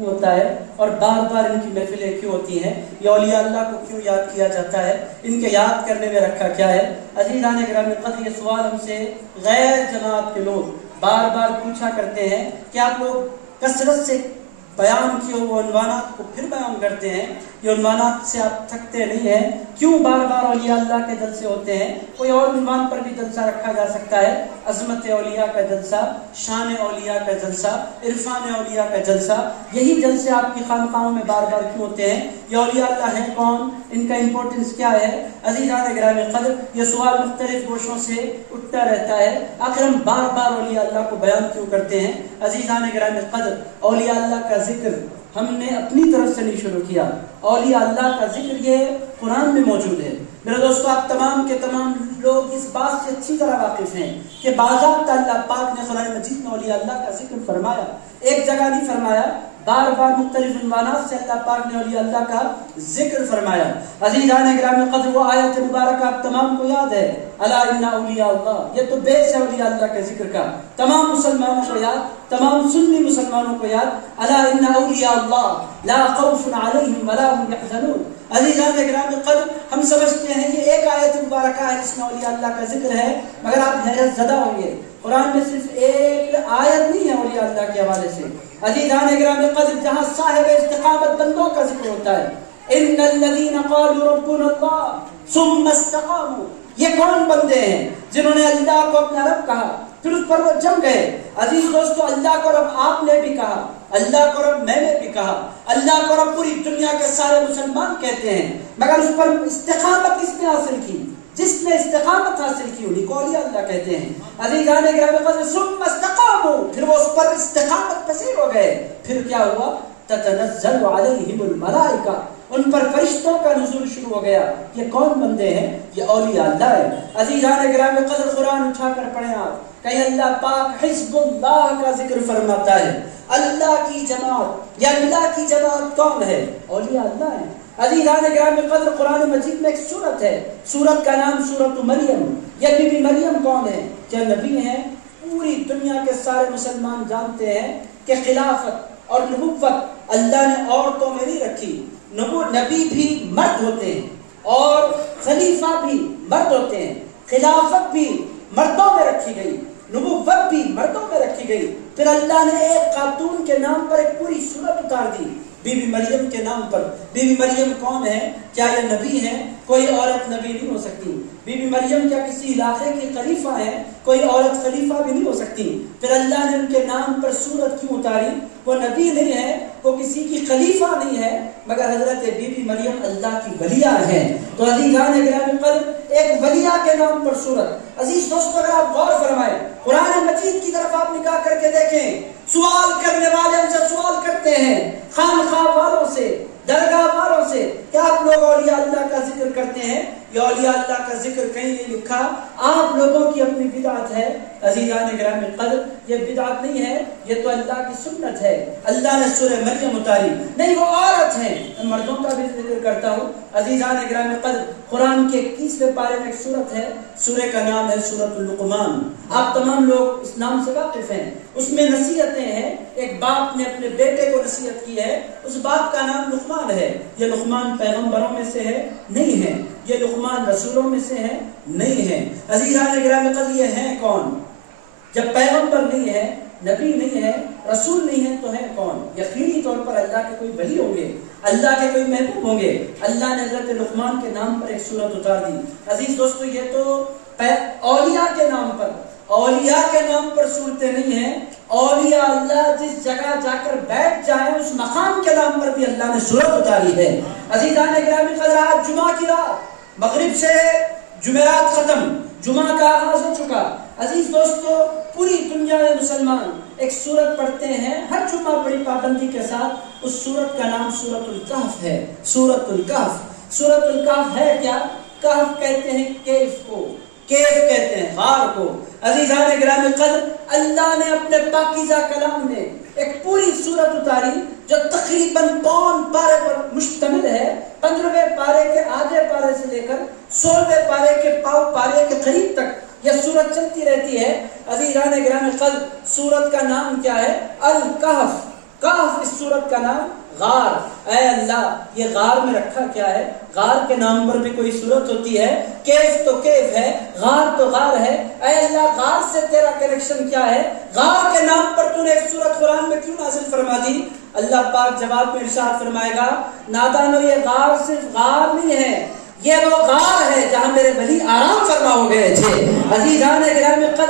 کیوں ہوتا ہے اور بار بار ان کی محفلیں کیوں ہوتی ہیں؟ یہ اولیاء اللہ کو کیوں یاد کیا جاتا ہے؟ ان کے یاد کرنے میں رکھا کیا ہے؟ عزیزان گرامی قدر، یہ سوال ہم سے غیر جماعت کے لوگ بار بار پوچھا کرتے ہیں کہ آپ لوگ کثرت سے بیان کیے ہوئے عنوانات کو پھر بیان کرتے ہیں، یہ عنوانات سے آپ تھکتے نہیں ہیں؟ کیوں بار بار اولیاء اللہ کے جلسے ہوتے ہیں؟ کوئی اور عنوان پر بھی جلسہ رکھا جا سکتا ہے، عظمت اولیاء کا جلسہ، شان اولیاء کا جلسہ، عرفان اولیاء کا جلسہ۔ یہی جلسے آپ کی خانقاہوں میں بار بار کیوں ہوتے ہیں؟ یہ اولیاء اللہ ہیں کون؟ ان کا امپورٹنس کیا ہے؟ عزیزان گرامی قدر، یہ سوال مختلف گوشوں سے اٹھتا رہتا ہے، آخر ہم بار بار اولیاء اللہ کو بیان کیوں کرتے ہیں؟ عزیزان گرامی قدر، اولیاء اللہ کا ذکر ہم نے اپنی طرف سے نہیں شروع کیا، اولیاء اللہ کا ذکر یہ قرآن میں موجود ہے۔ میرے دوستو، آپ تمام کے تمام لوگ اس بات سے اچھی طرح واقف ہیں کہ باضابطہ اللہ پاک نے قرآن مجید میں اولیاء اللہ کا ذکر فرمایا، ایک جگہ نہیں فرمایا، بار بار مختلف عنوانات سے اللہ پاک نے اولیاء اللہ کا ذکر فرمایا۔ عزیزان گرامی قدر، وہ آیت مبارکہ آپ تمام کو یاد ہے، الا ان اولیاء اللہ، یہ تو بیس ہے اولیاء اللہ کے ذکر کا، تمام مسلمانوں کو یاد، تمام سنی مسلمانوں کو یاد، الا ان اولیاء اللہ لا خوف علیہم ولا هم يحزنون۔ عزیزان گرامی قدر، ہم سمجھتے ہیں یہ ایک آیت مبارکہ ہے جس میں اولیاء اللہ کا ذکر ہے، مگر آپ حیرت زدہ ہوں گے، قرآن میں صرف ایک آیت نہیں ہے اولیاء اللہ کے حوالے سے۔ عزیزان گرامی قدر، جہاں صاحب استقامت بندوں کا ذکر ہوتا ہے، ان الذین قالوا ربنا اللہ ثم استقاموا، یہ کون بندے ہیں جنہوں نے اللہ کو اپنا رب کہا پھر اس پر وہ جم گئے؟ عزیز دوستو، اللہ کو رب آپ نے بھی کہا، اللہ کو رب میں نے بھی کہا، اللہ کو رب پوری دنیا کے سارے مسلمان کہتے ہیں، مگر اس پر استقامت کس نے حاصل کی؟ جس نے استقامت حاصل کی انہیں کو اولیاء اللہ کہتے ہیں۔ عزیزان گرامی قدر، ثم استقاموا، پھر وہ اس پر استقامت پذیر ہو گئے، پھر کیا ہوا؟ تتنزل علیہم الملائکہ، ان پر فرشتوں کا نزول شروع ہو گیا۔ یہ کون بندے ہیں؟ یہ اولیاء اللہ ہے۔ عزیزان گرامی قدر، قرآن اٹھا کر پڑھیں آپ، کہیں اللہ پاک حزب اللہ کا ذکر فرماتا ہے، اللہ کی جماعت، یا اللہ کی جماعت کون ہے؟ اولیاء اللہ ہے۔ عزیزان گرامی قدر، قرآن مجید میں ایک سورت ہے، سورت کا نام سورت مریم۔ یہ بی بی مریم کون ہے؟ کیا نبی ہیں؟ پوری دنیا کے سارے مسلمان جانتے ہیں کہ خلافت اور نبوت اللہ نے عورتوں میں نہیں رکھی، نبی بھی مرد ہوتے ہیں اور خلیفہ بھی مرد ہوتے ہیں، خلافت بھی مردوں میں رکھی گئی، نبوت بھی مردوں میں رکھی گئی۔ پھر اللہ نے ایک خاتون کے نام پر ایک پوری سورت اتار دی، بی بی مریم کے نام پر۔ بی بی مریم کون ہے؟ کیا یہ نبی ہے؟ کوئی عورت نبی نہیں ہو سکتی۔ بی بی مریم کیا کسی علاقے کی خلیفہ ہے؟ کوئی عورت خلیفہ بھی نہیں ہو سکتی۔ پھر اللہ نے ان کے نام پر سورت کیوں اتاری؟ وہ نبی نہیں ہے، وہ کسی کی خلیفہ نہیں ہے، مگر حضرت بی بی مریم اللہ کی ولیہ ہے۔ تو عزیزان گرامی قدر، ایک ولیہ کے نام پر سورت۔ عزیز دوستو، اگر آپ غور فرمائیں، قرآن مجید کی طرف آپ نگاہ کر کے دیکھیں، سوال کرنے والے ہم سے سوال کرتے ہیں، خانقاہ والوں سے، درگاہ والوں سے، کیا آپ لوگ اولیاء اللہ کا ذکر کرتے ہیں؟ یہ اولیاء اللہ کا ذکر کہیں نہیں لکھا، آپ لوگوں کی اپنی بدعت ہے۔ عزیزان گرامی قدر، یہ بدعت نہیں ہے، یہ تو اللہ کی سنت ہے۔ اللہ نے سورہ مریم اتاری، نہیں وہ عورت ہیں، میں مردوں کا بھی ذکر کرتا ہوں۔ عزیزان گرامی قدر، قرآن کے 21ویں پارے میں ایک سورت ہے، سورہ کا نام ہے سورۃ لقمان۔ آپ تمام لوگ اس نام سے واقف ہیں۔ اس میں نصیحتیں ہیں، ایک باپ نے اپنے بیٹے کو نصیحت کی ہے، اس باپ کا نام لقمان ہے۔ یہ لقمان پیغمبروں میں سے ہے؟ نہیں ہے۔ یہ لقمان رسولوں میں سے ہے؟ نہیں ہے۔ عزیزان گرامی قدر، یہ ہیں کون؟ جب پیغمبر نہیں ہے، نبی نہیں ہے، رسول نہیں ہے، تو ہے کون؟ یقینی طور پر اللہ کے کوئی ولی ہوں گے، اللہ کے کوئی محبوب ہوں گے۔ اللہ نے حضرت لقمان کے نام پر ایک سورت اتار دی۔ عزیز دوستو، یہ تو اولیاء کے نام پر، اولیاء کے نام پر صورتیں نہیں ہیں۔ اولیاء اللہ جس جگہ جا کر بیٹھ جائیں، اس مقام کے نام پر بھی اللہ نے سورت اتاری ہے۔ عزیزان گرامی قدر، آج جمعہ کی رات، مغرب سے جمعرات ختم، جمعہ کا آغاز ہو چکا۔ عزیز دوستو، پوری دنیا میں مسلمان ایک سورت پڑھتے ہیں ہر جمعہ بڑی پابندی کے ساتھ، اس سورت کا نام سورۃ الکہف ہے۔ سورۃ الکہف، سورۃ الکہف ہے کیا؟ کہف کہتے ہیں کیف کو، کیف کہتے ہیں غار کو۔ عزیزان گرامی قدر، اللہ نے اپنے پاکیزہ کلام میں ایک پوری سورت اتاری جو تقریباً 5 پارے پر مشتمل ہے۔ 15ویں پارے کے آدھے پارے سے لے کر 16ویں پارے کے پاؤ پارے کے قریب تک یہ سورت چلتی رہتی ہے۔ عزیزان گرامی قدر، سورت کا نام کیا ہے؟ الکہف۔ کہف اس سورت کا نام غار. اے اللہ یہ غار میں رکھا کیا ہے؟ غار کے نام پر بھی کوئی صورت ہوتی ہے؟ کیف تو کیف ہے، غار تو غار ہے. اے اللہ غار سے تیرا کنیکشن کیا ہے؟ غار کے نام پر تو نے ایک سورت قرآن میں کیوں نازل فرما دی؟ اللہ پاک جواب میں ارشاد فرمائے گا نادانو یہ غار صرف غار نہیں ہے، یہ وہ غار ہے جہاں میرے ولی آرام فرما ہو گئے تھے. عزیزان گرامی قدر